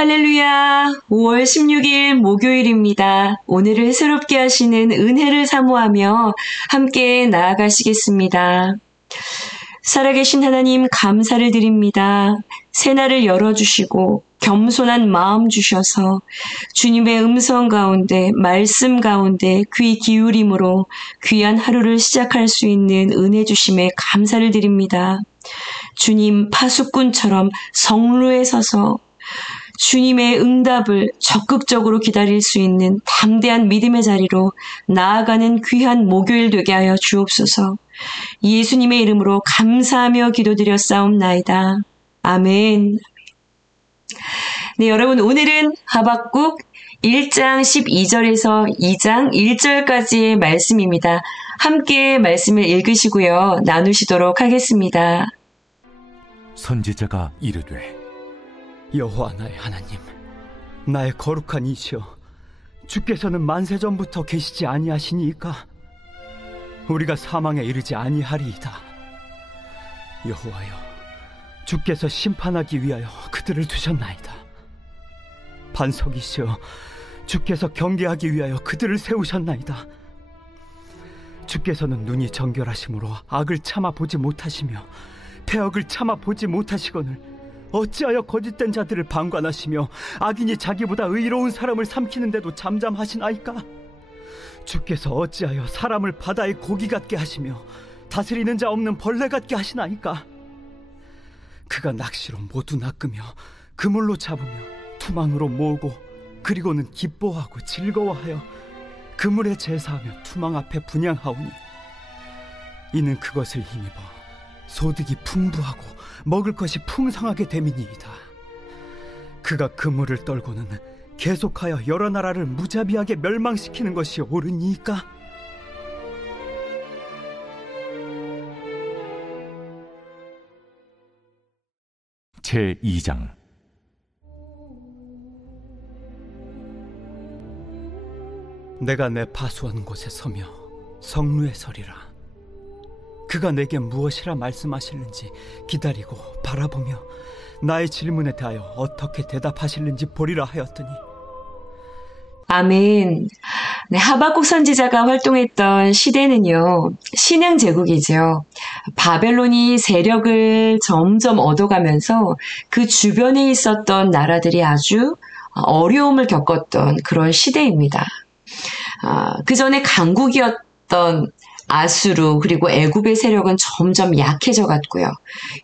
할렐루야! 5월 16일 목요일입니다. 오늘을 새롭게 하시는 은혜를 사모하며 함께 나아가시겠습니다. 살아계신 하나님 감사를 드립니다. 새날을 열어주시고 겸손한 마음 주셔서 주님의 음성 가운데 말씀 가운데 귀 기울임으로 귀한 하루를 시작할 수 있는 은혜 주심에 감사를 드립니다. 주님 파수꾼처럼 성루에 서서 주님의 응답을 적극적으로 기다릴 수 있는 담대한 믿음의 자리로 나아가는 귀한 목요일 되게 하여 주옵소서. 예수님의 이름으로 감사하며 기도드렸사옵나이다. 아멘. 네, 여러분 오늘은 하박국 1장 12절에서 2장 1절까지의 말씀입니다. 함께 말씀을 읽으시고요. 나누시도록 하겠습니다. 선지자가 이르되 여호와 나의 하나님, 나의 거룩한 이시여, 주께서는 만세전부터 계시지 아니하시니이까 우리가 사망에 이르지 아니하리이다. 여호와여, 주께서 심판하기 위하여 그들을 두셨나이다. 반석이시여, 주께서 경계하기 위하여 그들을 세우셨나이다. 주께서는 눈이 정결하심으로 악을 참아 보지 못하시며 패역을 참아 보지 못하시거늘 어찌하여 거짓된 자들을 방관하시며 악인이 자기보다 의로운 사람을 삼키는데도 잠잠하시나이까? 주께서 어찌하여 사람을 바다의 고기 같게 하시며 다스리는 자 없는 벌레 같게 하시나이까? 그가 낚시로 모두 낚으며 그물로 잡으며 투망으로 모으고 그리고는 기뻐하고 즐거워하여 그물에 제사하며 투망 앞에 분향하오니 이는 그것을 힘입어 소득이 풍부하고 먹을 것이 풍성하게 됨이니이다. 그가 그물을 떨고는 계속하여 여러 나라를 무자비하게 멸망시키는 것이 옳으니까? 제2장. 내가 내 파수한 곳에 서며 성루에 서리라. 그가 내게 무엇이라 말씀하실는지 기다리고 바라보며 나의 질문에 대하여 어떻게 대답하실는지 보리라 하였더니 아멘. 네, 하박국 선지자가 활동했던 시대는요, 신흥 제국이죠. 바벨론이 세력을 점점 얻어가면서 그 주변에 있었던 나라들이 아주 어려움을 겪었던 그런 시대입니다. 그 전에 강국이었던 아수르 그리고 애굽의 세력은 점점 약해져 갔고요.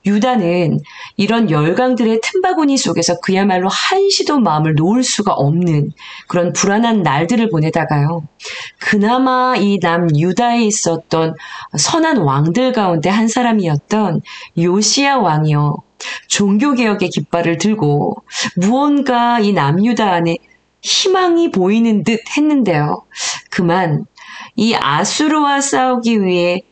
유다는 이런 열강들의 틈바구니 속에서 그야말로 한시도 마음을 놓을 수가 없는 그런 불안한 날들을 보내다가요. 그나마 이 남유다에 있었던 선한 왕들 가운데 한 사람이었던 요시야 왕이요. 종교개혁의 깃발을 들고 무언가 이 남유다 안에 희망이 보이는 듯 했는데요. 그만 이 아수르와 싸우기 위해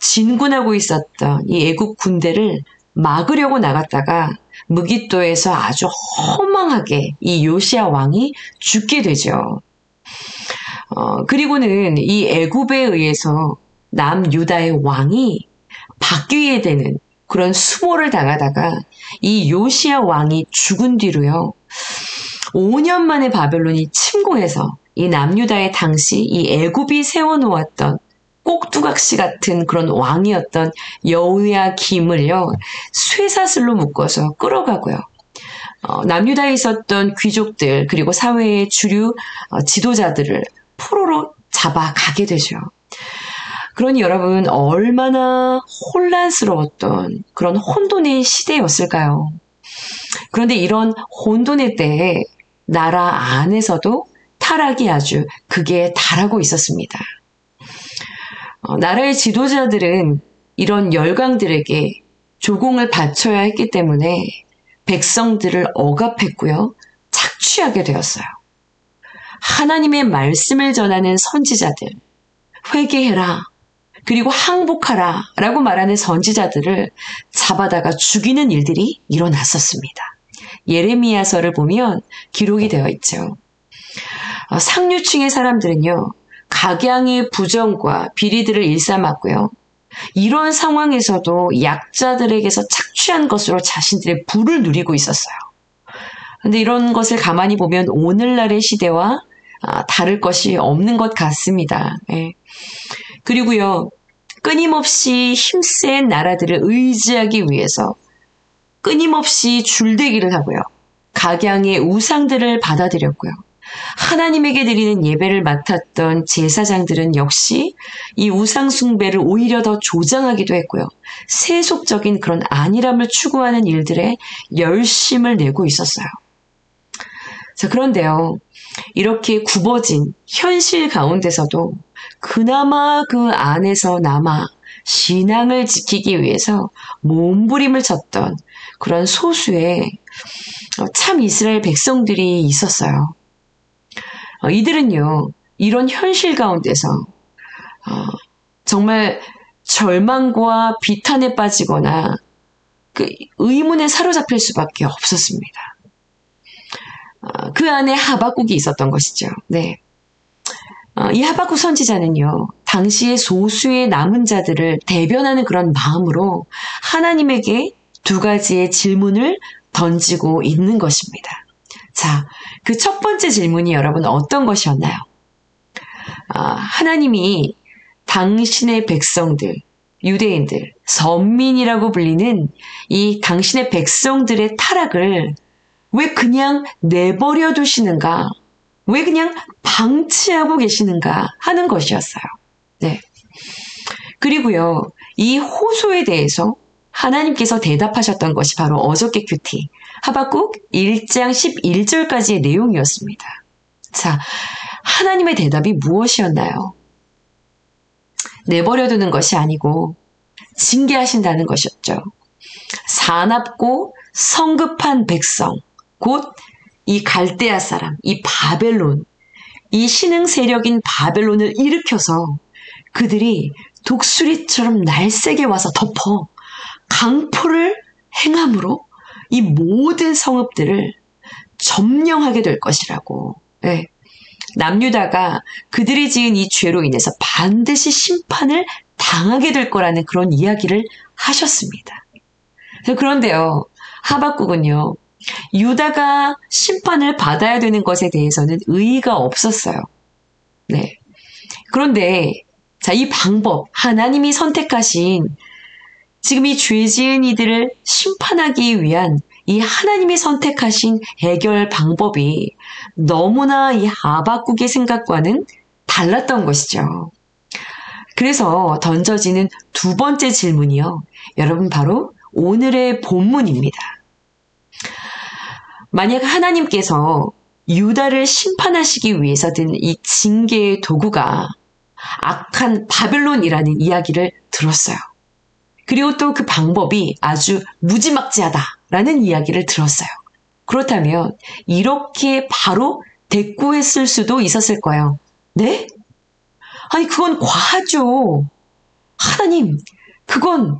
진군하고 있었던 이 애국 군대를 막으려고 나갔다가 무깃도에서 아주 허망하게 이 요시야 왕이 죽게 되죠. 그리고는 이 애굽에 의해서 남유다의 왕이 바뀌게 되는 그런 수모를 당하다가 이 요시야 왕이 죽은 뒤로요. 5년 만에 바벨론이 침공해서 이 남유다의 당시 이 애굽이 세워놓았던 꼭두각시 같은 그런 왕이었던 여호야김을요, 쇠사슬로 묶어서 끌어가고요. 남유다에 있었던 귀족들 그리고 사회의 주류 지도자들을 포로로 잡아가게 되죠. 그러니 여러분 얼마나 혼란스러웠던 그런 혼돈의 시대였을까요? 그런데 이런 혼돈의 때에 나라 안에서도 타락이 아주 극에 달하고 있었습니다. 나라의 지도자들은 이런 열강들에게 조공을 바쳐야 했기 때문에 백성들을 억압했고요. 착취하게 되었어요. 하나님의 말씀을 전하는 선지자들, 회개해라, 그리고 항복하라 라고 말하는 선지자들을 잡아다가 죽이는 일들이 일어났었습니다. 예레미야서를 보면 기록이 되어 있죠. 상류층의 사람들은요, 각양의 부정과 비리들을 일삼았고요. 이런 상황에서도 약자들에게서 착취한 것으로 자신들의 부를 누리고 있었어요. 근데 이런 것을 가만히 보면 오늘날의 시대와 다를 것이 없는 것 같습니다. 예. 그리고요, 끊임없이 힘센 나라들을 의지하기 위해서 끊임없이 줄대기를 하고요. 각양의 우상들을 받아들였고요. 하나님에게 드리는 예배를 맡았던 제사장들은 역시 이 우상 숭배를 오히려 더 조장하기도 했고요. 세속적인 그런 안일함을 추구하는 일들에 열심을 내고 있었어요. 자, 그런데요. 이렇게 굽어진 현실 가운데서도 그나마 그 안에서 남아 신앙을 지키기 위해서 몸부림을 쳤던 그런 소수의 참 이스라엘 백성들이 있었어요. 이들은요, 이런 현실 가운데서 정말 절망과 비탄에 빠지거나 그 의문에 사로잡힐 수밖에 없었습니다. 그 안에 하박국이 있었던 것이죠. 네. 이 하박국 선지자는요, 당시의 소수의 남은 자들을 대변하는 그런 마음으로 하나님에게 두 가지의 질문을 던지고 있는 것입니다. 자, 그 첫 번째 질문이 여러분 어떤 것이었나요? 하나님이 당신의 백성들, 유대인들, 선민이라고 불리는 이 당신의 백성들의 타락을 왜 그냥 내버려 두시는가? 왜 그냥 방치하고 계시는가 하는 것이었어요. 네. 그리고요, 이 호소에 대해서 하나님께서 대답하셨던 것이 바로 어저께 큐티 하박국 1장 11절까지의 내용이었습니다. 자, 하나님의 대답이 무엇이었나요? 내버려두는 것이 아니고 징계하신다는 것이었죠. 사납고 성급한 백성, 곧 이 갈대아 사람, 이 바벨론, 이 신흥 세력인 바벨론을 일으켜서 그들이 독수리처럼 날쌔게 와서 덮어 강포를 행함으로 이 모든 성읍들을 점령하게 될 것이라고. 네. 남유다가 그들이 지은 이 죄로 인해서 반드시 심판을 당하게 될 거라는 그런 이야기를 하셨습니다. 그런데요, 하박국은요, 유다가 심판을 받아야 되는 것에 대해서는 의의가 없었어요. 네. 그런데, 자, 이 방법, 하나님이 선택하신 지금 이 죄 지은 이들을 심판하기 위한 이 하나님이 선택하신 해결 방법이 너무나 이 하박국의 생각과는 달랐던 것이죠. 그래서 던져지는 두 번째 질문이요. 여러분 바로 오늘의 본문입니다. 만약 하나님께서 유다를 심판하시기 위해서 든 이 징계의 도구가 악한 바벨론이라는 이야기를 들었어요. 그리고 또 그 방법이 아주 무지막지하다라는 이야기를 들었어요. 그렇다면 이렇게 바로 대꾸했을 수도 있었을 거예요. 네? 아니 그건 과하죠. 하나님, 그건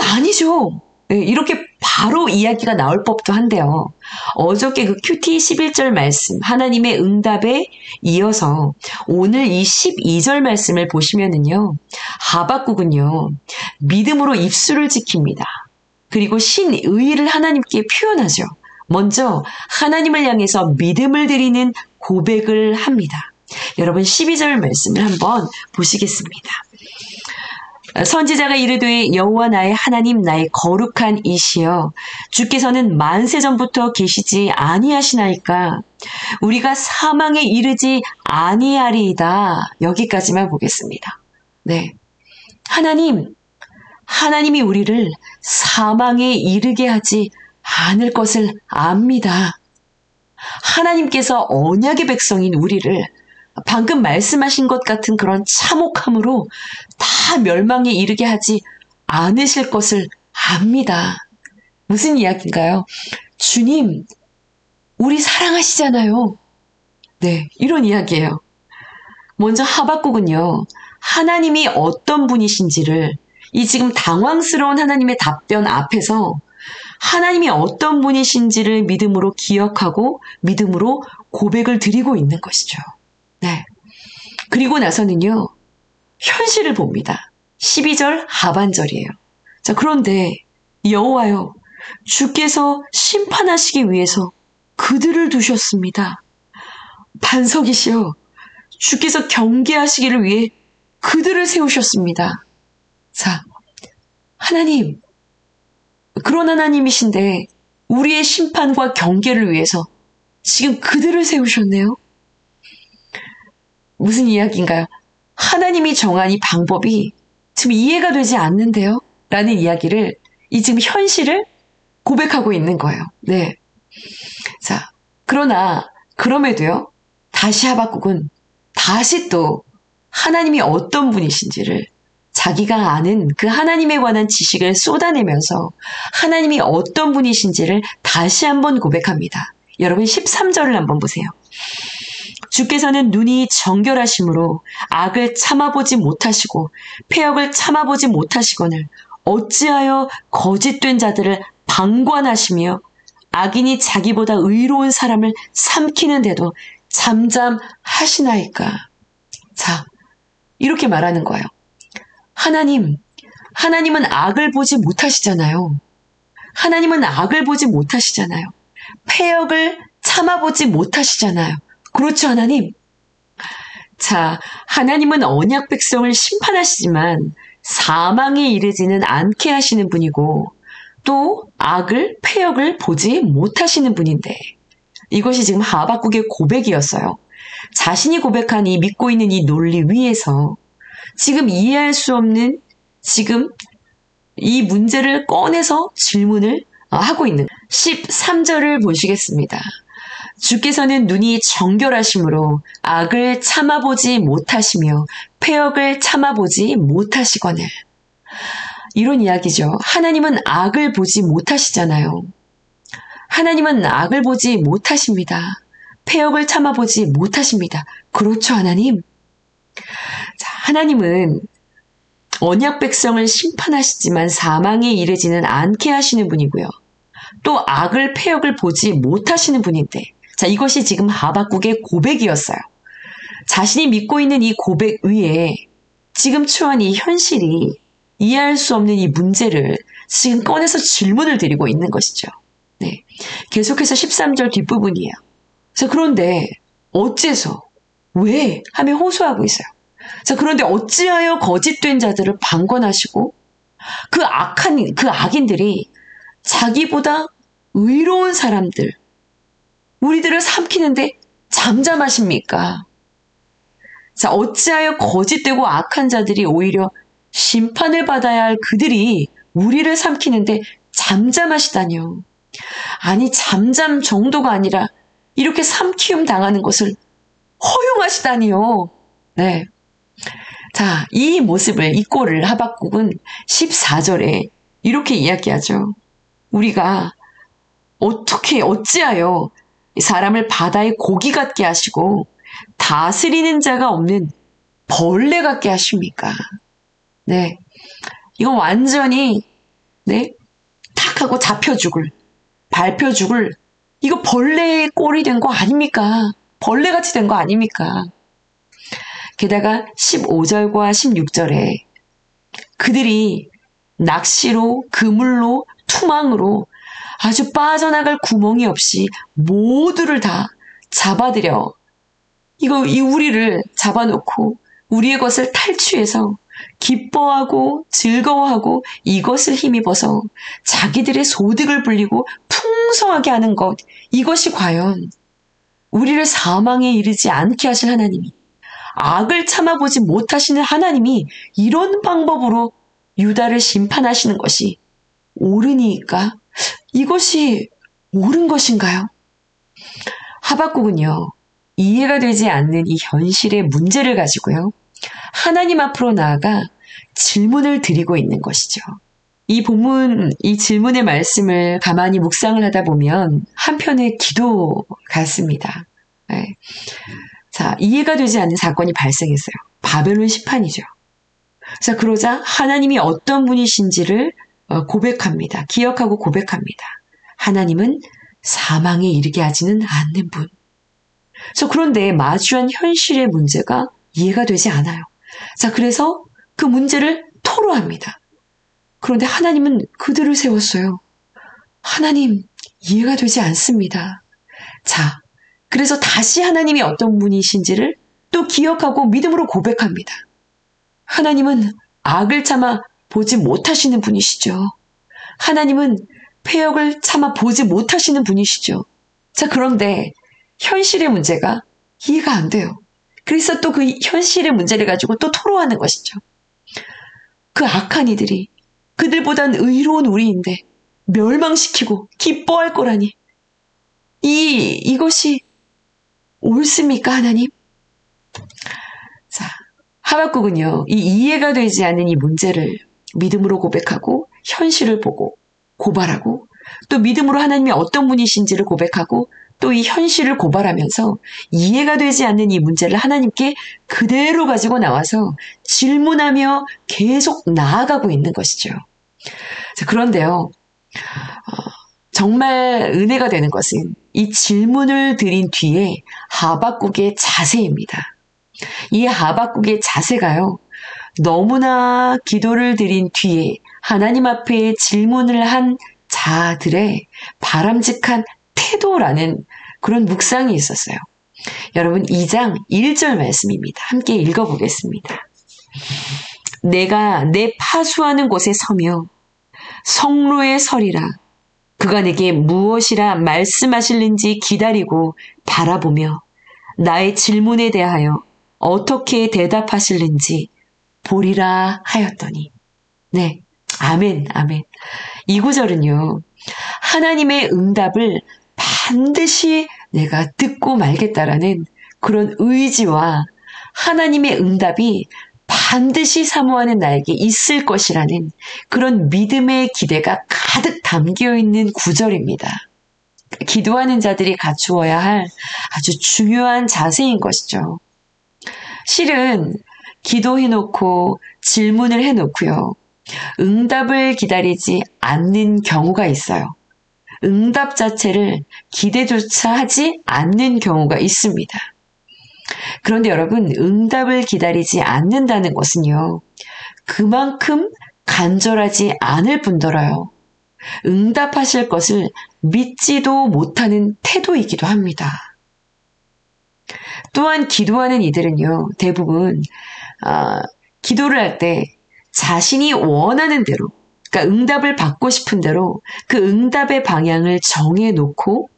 아니죠. 네, 이렇게 바로 이야기가 나올 법도 한데요. 어저께 그 큐티 11절 말씀, 하나님의 응답에 이어서 오늘 이 12절 말씀을 보시면은요, 하박국은요, 믿음으로 입술을 지킵니다. 그리고 신의를 하나님께 표현하죠. 먼저 하나님을 향해서 믿음을 드리는 고백을 합니다. 여러분 12절 말씀을 한번 보시겠습니다. 선지자가 이르되 여호와 나의 하나님 나의 거룩한 이시여 주께서는 만세 전부터 계시지 아니하시나이까 우리가 사망에 이르지 아니하리이다. 여기까지만 보겠습니다. 네, 하나님이 우리를 사망에 이르게 하지 않을 것을 압니다. 하나님께서 언약의 백성인 우리를 방금 말씀하신 것 같은 그런 참혹함으로 다 멸망에 이르게 하지 않으실 것을 압니다. 무슨 이야기인가요? 주님, 우리 사랑하시잖아요. 네, 이런 이야기예요. 먼저 하박국은요, 하나님이 어떤 분이신지를 이 지금 당황스러운 하나님의 답변 앞에서 하나님이 어떤 분이신지를 믿음으로 기억하고 믿음으로 고백을 드리고 있는 것이죠. 네. 그리고 나서는요, 현실을 봅니다. 12절 하반절이에요. 자, 그런데 여호와여, 주께서 심판하시기 위해서 그들을 두셨습니다. 반석이시여, 주께서 경계하시기를 위해 그들을 세우셨습니다. 자, 하나님, 그런 하나님이신데 우리의 심판과 경계를 위해서 지금 그들을 세우셨네요. 무슨 이야기인가요? 하나님이 정한 이 방법이 지금 이해가 되지 않는데요? 라는 이야기를, 이 지금 현실을 고백하고 있는 거예요. 네. 자, 그러나 그럼에도요, 다시 하박국은 다시 또 하나님이 어떤 분이신지를, 자기가 아는 그 하나님에 관한 지식을 쏟아내면서 하나님이 어떤 분이신지를 다시 한번 고백합니다. 여러분 13절을 한번 보세요. 주께서는 눈이 정결하심으로 악을 참아보지 못하시고 패역을 참아보지 못하시거늘 어찌하여 거짓된 자들을 방관하시며 악인이 자기보다 의로운 사람을 삼키는데도 잠잠하시나이까. 자, 이렇게 말하는 거예요. 하나님은 악을 보지 못하시잖아요. 하나님은 악을 보지 못하시잖아요. 패역을 참아보지 못하시잖아요. 그렇죠, 하나님? 자, 하나님은 언약 백성을 심판하시지만 사망에 이르지는 않게 하시는 분이고 또 악을, 패역을 보지 못하시는 분인데, 이것이 지금 하박국의 고백이었어요. 자신이 고백한 이 믿고 있는 이 논리 위에서 지금 이해할 수 없는 지금 이 문제를 꺼내서 질문을 하고 있는 13절을 보시겠습니다. 주께서는 눈이 정결하심으로 악을 참아보지 못하시며 패역을 참아보지 못하시거늘. 이런 이야기죠. 하나님은 악을 보지 못하시잖아요. 하나님은 악을 보지 못하십니다. 패역을 참아보지 못하십니다. 그렇죠, 하나님? 자, 하나님은 언약 백성을 심판하시지만 사망에 이르지는 않게 하시는 분이고요. 또 악을, 패역을 보지 못하시는 분인데, 자, 이것이 지금 하박국의 고백이었어요. 자신이 믿고 있는 이 고백 위에 지금 처한 이 현실이, 이해할 수 없는 이 문제를 지금 꺼내서 질문을 드리고 있는 것이죠. 네. 계속해서 13절 뒷부분이에요. 그래서 그런데 어째서, 왜 하며 호소하고 있어요. 자, 그런데 어찌하여 거짓된 자들을 방관하시고 그 악인들이 자기보다 의로운 사람들, 우리들을 삼키는데 잠잠하십니까? 자, 어찌하여 거짓되고 악한 자들이 오히려 심판을 받아야 할 그들이 우리를 삼키는데 잠잠하시다뇨. 아니, 잠잠 정도가 아니라 이렇게 삼키움 당하는 것을 허용하시다니요. 네. 자, 이 모습을, 이 꼴을 하박국은 14절에 이렇게 이야기하죠. 우리가 어찌하여 사람을 바다의 고기 같게 하시고 다스리는 자가 없는 벌레 같게 하십니까? 네. 이건 완전히, 네. 탁 하고 잡혀 죽을, 밟혀 죽을, 이거 벌레의 꼴이 된 거 아닙니까? 벌레같이 된 거 아닙니까? 게다가 15절과 16절에 그들이 낚시로, 그물로, 투망으로 아주 빠져나갈 구멍이 없이 모두를 다 잡아들여, 이 우리를 잡아놓고 우리의 것을 탈취해서 기뻐하고 즐거워하고 이것을 힘입어서 자기들의 소득을 불리고 풍성하게 하는 것, 이것이 과연 우리를 사망에 이르지 않게 하실 하나님이, 악을 참아보지 못하시는 하나님이 이런 방법으로 유다를 심판하시는 것이 옳으니까? 이것이 옳은 것인가요? 하박국은요, 이해가 되지 않는 이 현실의 문제를 가지고요, 하나님 앞으로 나아가 질문을 드리고 있는 것이죠. 이 본문, 이 질문의 말씀을 가만히 묵상을 하다 보면 한편의 기도 같습니다. 네. 자, 이해가 되지 않는 사건이 발생했어요. 바벨론 심판이죠. 자, 그러자 하나님이 어떤 분이신지를 고백합니다. 기억하고 고백합니다. 하나님은 사망에 이르게 하지는 않는 분. 그런데 마주한 현실의 문제가 이해가 되지 않아요. 자, 그래서 그 문제를 토로합니다. 그런데 하나님은 그들을 세웠어요. 하나님, 이해가 되지 않습니다. 자, 그래서 다시 하나님이 어떤 분이신지를 또 기억하고 믿음으로 고백합니다. 하나님은 악을 참아 보지 못하시는 분이시죠. 하나님은 패역을 참아 보지 못하시는 분이시죠. 자, 그런데 현실의 문제가 이해가 안 돼요. 그래서 또 그 현실의 문제를 가지고 또 토로하는 것이죠. 그 악한 이들이 그들보단 의로운 우리인데 멸망시키고 기뻐할 거라니. 이것이 옳습니까, 하나님? 자, 하박국은요, 이 이해가 되지 않는 이 문제를 믿음으로 고백하고 현실을 보고 고발하고 또 믿음으로 하나님이 어떤 분이신지를 고백하고 또 이 현실을 고발하면서 이해가 되지 않는 이 문제를 하나님께 그대로 가지고 나와서 질문하며 계속 나아가고 있는 것이죠. 자, 그런데요, 정말 은혜가 되는 것은 이 질문을 드린 뒤에 하박국의 자세입니다. 이 하박국의 자세가요, 너무나 기도를 드린 뒤에 하나님 앞에 질문을 한 자들의 바람직한 태도라는 그런 묵상이 있었어요. 여러분, 2장 1절 말씀입니다. 함께 읽어보겠습니다. 내가 내 파수하는 곳에 서며 성로에 서리라. 그가 내게 무엇이라 말씀하실는지 기다리고 바라보며 나의 질문에 대하여 어떻게 대답하실는지 보리라 하였더니. 네, 아멘, 아멘. 이 구절은요, 하나님의 응답을 반드시 내가 듣고 말겠다라는 그런 의지와 하나님의 응답이 반드시 사모하는 나에게 있을 것이라는 그런 믿음의 기대가 가득 담겨있는 구절입니다. 기도하는 자들이 갖추어야 할 아주 중요한 자세인 것이죠. 실은 기도해놓고 질문을 해놓고요, 응답을 기다리지 않는 경우가 있어요. 응답 자체를 기대조차 하지 않는 경우가 있습니다. 그런데 여러분, 응답을 기다리지 않는다는 것은요, 그만큼 간절하지 않을 뿐더러요, 응답하실 것을 믿지도 못하는 태도이기도 합니다. 또한 기도하는 이들은요, 대부분 기도를 할 때 자신이 원하는 대로, 그러니까 응답을 받고 싶은 대로 그 응답의 방향을 정해놓고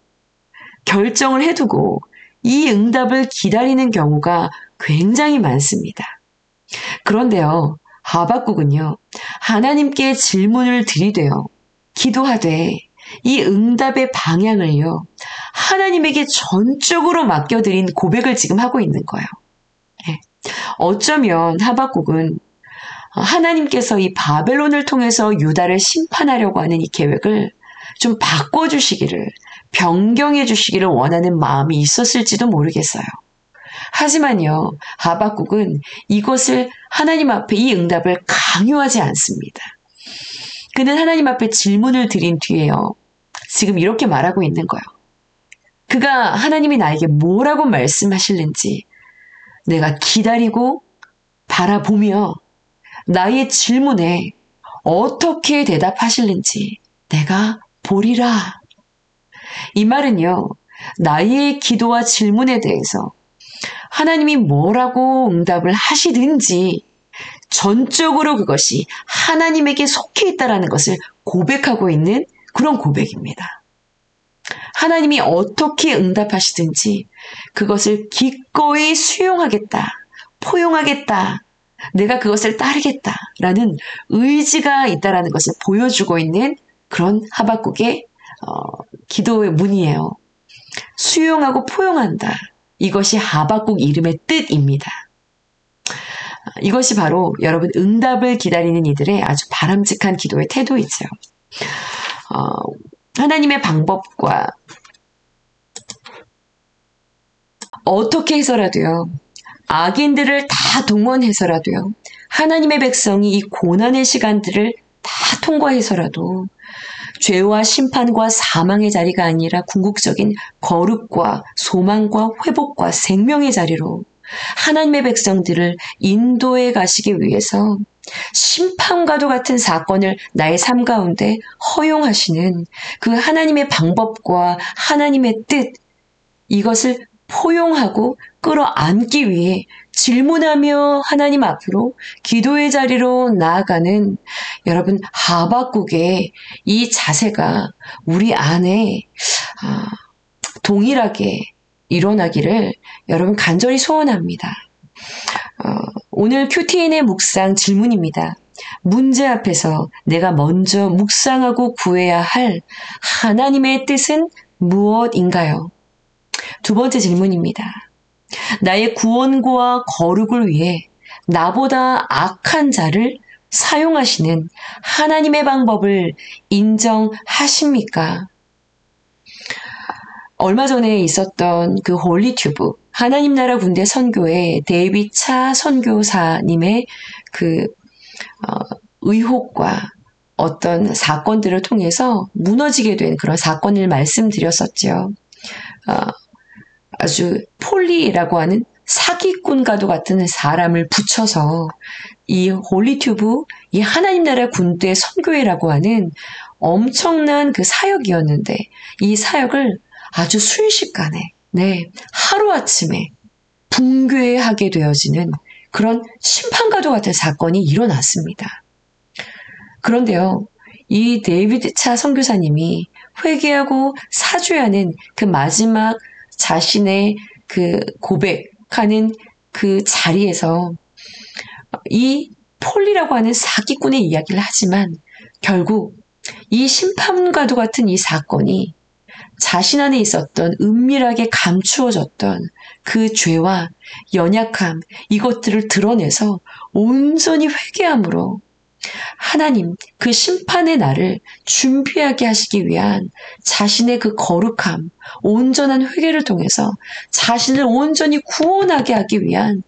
결정을 해두고 이 응답을 기다리는 경우가 굉장히 많습니다. 그런데요, 하박국은요, 하나님께 질문을 드리되어 기도하되 이 응답의 방향을요, 하나님에게 전적으로 맡겨드린 고백을 지금 하고 있는 거예요. 네. 어쩌면 하박국은 하나님께서 이 바벨론을 통해서 유다를 심판하려고 하는 이 계획을 좀 바꿔주시기를, 변경해 주시기를 원하는 마음이 있었을지도 모르겠어요. 하지만요, 하박국은 이것을 하나님 앞에 이 응답을 강요하지 않습니다. 그는 하나님 앞에 질문을 드린 뒤에요, 지금 이렇게 말하고 있는 거예요. 그가 하나님이 나에게 뭐라고 말씀하실는지 내가 기다리고 바라보며 나의 질문에 어떻게 대답하실는지 내가 보리라. 이 말은요, 나의 기도와 질문에 대해서 하나님이 뭐라고 응답을 하시든지 전적으로 그것이 하나님에게 속해 있다라는 것을 고백하고 있는 그런 고백입니다. 하나님이 어떻게 응답하시든지 그것을 기꺼이 수용하겠다, 포용하겠다, 내가 그것을 따르겠다라는 의지가 있다라는 것을 보여주고 있는 그런 하박국의 기도의 문이에요. 수용하고 포용한다. 이것이 하박국 이름의 뜻입니다. 이것이 바로 여러분, 응답을 기다리는 이들의 아주 바람직한 기도의 태도이죠. 하나님의 방법과 어떻게 해서라도요, 악인들을 다 동원해서라도요, 하나님의 백성이 이 고난의 시간들을 다 통과해서라도 죄와 심판과 사망의 자리가 아니라 궁극적인 거룩과 소망과 회복과 생명의 자리로 하나님의 백성들을 인도해 가시기 위해서 심판과도 같은 사건을 나의 삶 가운데 허용하시는 그 하나님의 방법과 하나님의 뜻, 이것을 포용하고 끌어안기 위해 질문하며 하나님 앞으로 기도의 자리로 나아가는 여러분 하박국의 이 자세가 우리 안에 동일하게 일어나기를 여러분 간절히 소원합니다. 오늘 QTN의 묵상 질문입니다. 문제 앞에서 내가 먼저 묵상하고 구해야 할 하나님의 뜻은 무엇인가요? 두 번째 질문입니다. 나의 구원과 거룩을 위해 나보다 악한 자를 사용하시는 하나님의 방법을 인정하십니까? 얼마 전에 있었던 그 홀리튜브 하나님 나라 군대 선교의 데이빗 차 선교사님의 그 의혹과 어떤 사건들을 통해서 무너지게 된 그런 사건을 말씀드렸었죠. 아주 폴리라고 하는 사기꾼과도 같은 사람을 붙여서 이 홀리튜브, 이 하나님 나라 군대 선교회라고 하는 엄청난 그 사역이었는데 이 사역을 아주 순식간에, 하루아침에 붕괴하게 되어지는 그런 심판과도 같은 사건이 일어났습니다. 그런데요, 이 데이비드 차 선교사님이 회개하고 사죄하는 그 마지막 자신의 그 고백하는 그 자리에서 이 폴리라고 하는 사기꾼의 이야기를 하지만 결국 이 심판과도 같은 이 사건이 자신 안에 있었던 은밀하게 감추어졌던 그 죄와 연약함, 이것들을 드러내서 온전히 회개함으로 하나님 그 심판의 날을 준비하게 하시기 위한 자신의 그 거룩함, 온전한 회개를 통해서 자신을 온전히 구원하게 하기 위한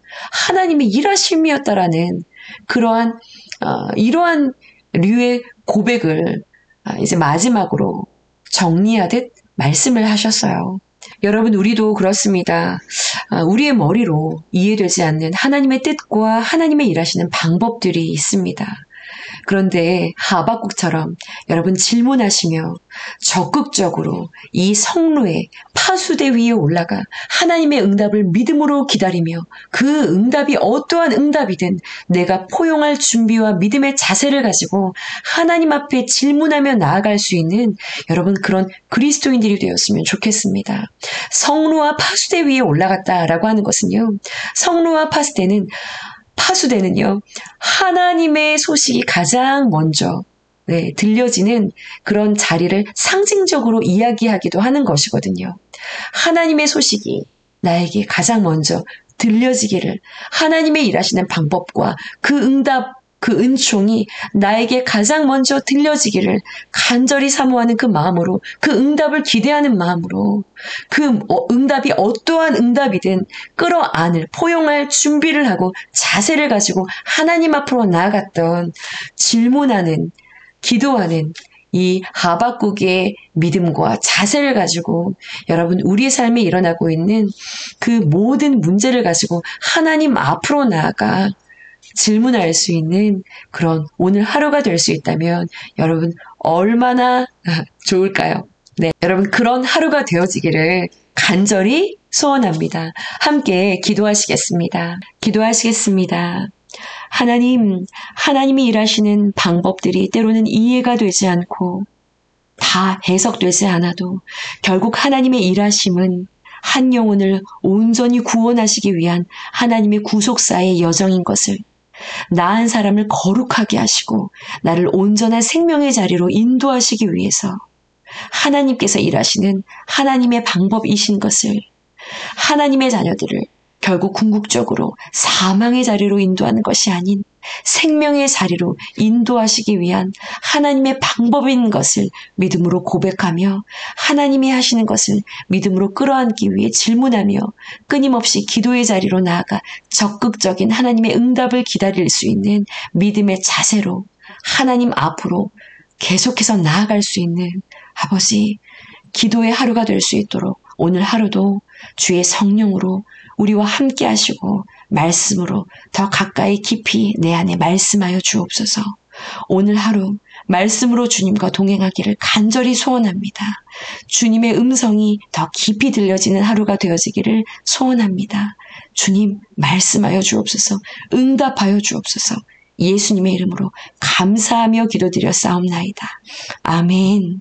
하나님의 일하심이었다라는 그러한 이러한 류의 고백을 이제 마지막으로 정리하듯 말씀을 하셨어요. 여러분, 우리도 그렇습니다. 우리의 머리로 이해되지 않는 하나님의 뜻과 하나님의 일하시는 방법들이 있습니다. 그런데 하박국처럼 여러분 질문하시며 적극적으로 이 성로의 파수대 위에 올라가 하나님의 응답을 믿음으로 기다리며 그 응답이 어떠한 응답이든 내가 포용할 준비와 믿음의 자세를 가지고 하나님 앞에 질문하며 나아갈 수 있는 여러분 그런 그리스도인들이 되었으면 좋겠습니다. 성로와 파수대 위에 올라갔다라고 하는 것은요. 성로와 파수대는요, 하나님의 소식이 가장 먼저 들려지는 그런 자리를 상징적으로 이야기하기도 하는 것이거든요. 하나님의 소식이 나에게 가장 먼저 들려지기를, 하나님의 일하시는 방법과 그 응답, 그 은총이 나에게 가장 먼저 들려지기를 간절히 사모하는 그 마음으로, 그 응답을 기대하는 마음으로, 그 응답이 어떠한 응답이든 끌어안을, 포용할 준비를 하고 자세를 가지고 하나님 앞으로 나아갔던, 질문하는, 기도하는 이 하박국의 믿음과 자세를 가지고 여러분 우리의 삶에 일어나고 있는 그 모든 문제를 가지고 하나님 앞으로 나아가 질문할 수 있는 그런 오늘 하루가 될 수 있다면 여러분 얼마나 좋을까요? 네, 여러분 그런 하루가 되어지기를 간절히 소원합니다. 함께 기도하시겠습니다. 하나님이 일하시는 방법들이 때로는 이해가 되지 않고 다 해석되지 않아도 결국 하나님의 일하심은 한 영혼을 온전히 구원하시기 위한 하나님의 구속사의 여정인 것을, 나은 사람을 거룩하게 하시고 나를 온전한 생명의 자리로 인도하시기 위해서 하나님께서 일하시는 하나님의 방법이신 것을, 하나님의 자녀들을 결국 궁극적으로 사망의 자리로 인도하는 것이 아닌 생명의 자리로 인도하시기 위한 하나님의 방법인 것을 믿음으로 고백하며 하나님이 하시는 것을 믿음으로 끌어안기 위해 질문하며 끊임없이 기도의 자리로 나아가 적극적인 하나님의 응답을 기다릴 수 있는 믿음의 자세로 하나님 앞으로 계속해서 나아갈 수 있는 아버지, 기도의 하루가 될 수 있도록 오늘 하루도 주의 성령으로 우리와 함께 하시고 말씀으로 더 가까이 깊이 내 안에 말씀하여 주옵소서. 오늘 하루 말씀으로 주님과 동행하기를 간절히 소원합니다. 주님의 음성이 더 깊이 들려지는 하루가 되어지기를 소원합니다. 주님 말씀하여 주옵소서. 응답하여 주옵소서. 예수님의 이름으로 감사하며 기도드려 싸움나이다. 아멘.